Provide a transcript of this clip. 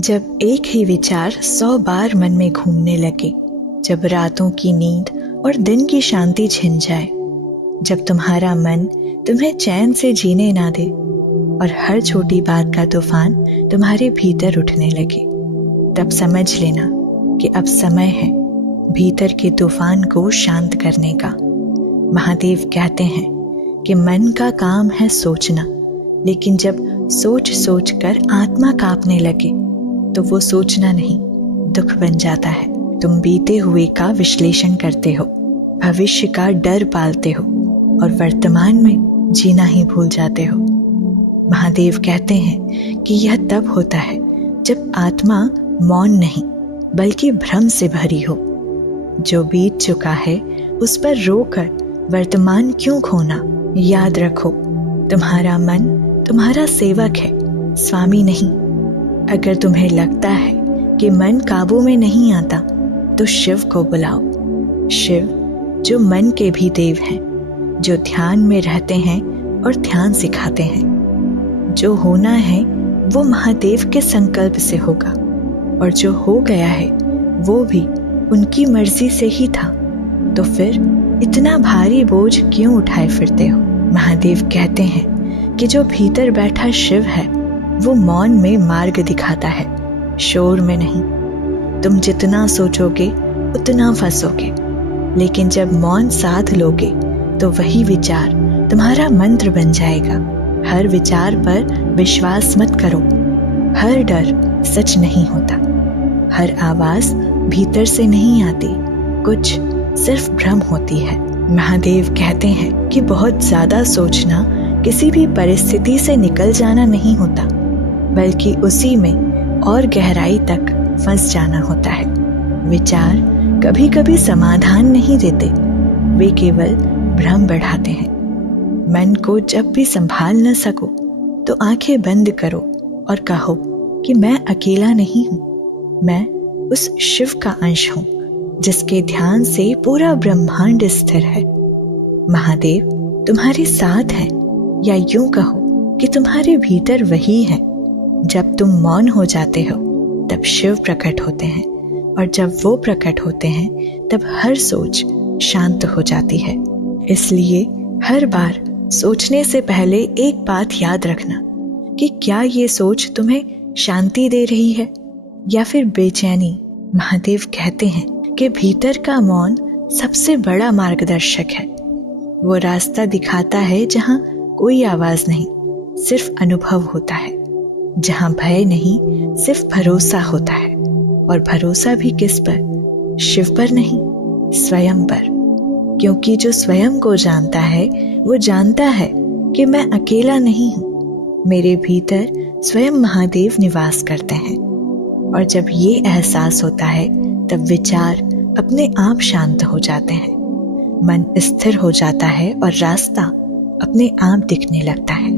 जब एक ही विचार 100 बार मन में घूमने लगे, जब रातों की नींद और दिन की शांति छिन जाए, जब तुम्हारा मन तुम्हें चैन से जीने ना दे और हर छोटी बात का तूफान तुम्हारे भीतर उठने लगे, तब समझ लेना कि अब समय है भीतर के तूफान को शांत करने का। महादेव कहते हैं कि मन का काम है सोचना, लेकिन जब सोच सोच कर आत्मा कांपने लगे तो वो सोचना नहीं, दुख बन जाता है। तुम बीते हुए का विश्लेषण करते हो, भविष्य का डर पालते हो और वर्तमान में जीना ही भूल जाते हो। महादेव कहते हैं कि यह तब होता है जब आत्मा मौन नहीं बल्कि भ्रम से भरी हो। जो बीत चुका है उस पर रोकर वर्तमान क्यों खोना। याद रखो, तुम्हारा मन तुम्हारा सेवक है, स्वामी नहीं। अगर तुम्हें लगता है कि मन काबू में नहीं आता तो शिव को बुलाओ। शिव जो मन के भी देव हैं, जो ध्यान में रहते हैं और ध्यान सिखाते हैं। जो होना है वो महादेव के संकल्प से होगा और जो हो गया है वो भी उनकी मर्जी से ही था। तो फिर इतना भारी बोझ क्यों उठाए फिरते हो। महादेव कहते हैं कि जो भीतर बैठा शिव है वो मौन में मार्ग दिखाता है, शोर में नहीं। तुम जितना सोचोगे उतना फंसोगे, लेकिन जब मौन साध लोगे तो वही विचार तुम्हारा मंत्र बन जाएगा। हर विचार पर विश्वास मत करो, हर डर सच नहीं होता, हर आवाज भीतर से नहीं आती, कुछ सिर्फ भ्रम होती है। महादेव कहते हैं कि बहुत ज्यादा सोचना किसी भी परिस्थिति से निकल जाना नहीं होता, बल्कि उसी में और गहराई तक फंस जाना होता है। विचार कभी कभी समाधान नहीं देते, वे केवल भ्रम बढ़ाते हैं। मन को जब भी संभाल न सको तो आंखें बंद करो और कहो कि मैं अकेला नहीं हूँ, मैं उस शिव का अंश हूँ जिसके ध्यान से पूरा ब्रह्मांड स्थिर है। महादेव तुम्हारे साथ हैं, या यूं कहो कि तुम्हारे भीतर वही है। जब तुम मौन हो जाते हो तब शिव प्रकट होते हैं, और जब वो प्रकट होते हैं तब हर सोच शांत हो जाती है। इसलिए हर बार सोचने से पहले एक बात याद रखना कि क्या ये सोच तुम्हें शांति दे रही है या फिर बेचैनी। महादेव कहते हैं कि भीतर का मौन सबसे बड़ा मार्गदर्शक है। वो रास्ता दिखाता है जहाँ कोई आवाज नहीं, सिर्फ अनुभव होता है। जहाँ भय नहीं, सिर्फ भरोसा होता है। और भरोसा भी किस पर? शिव पर नहीं, स्वयं पर। क्योंकि जो स्वयं को जानता है वो जानता है कि मैं अकेला नहीं हूँ, मेरे भीतर स्वयं महादेव निवास करते हैं। और जब ये एहसास होता है तब विचार अपने आप शांत हो जाते हैं, मन स्थिर हो जाता है और रास्ता अपने आप दिखने लगता है।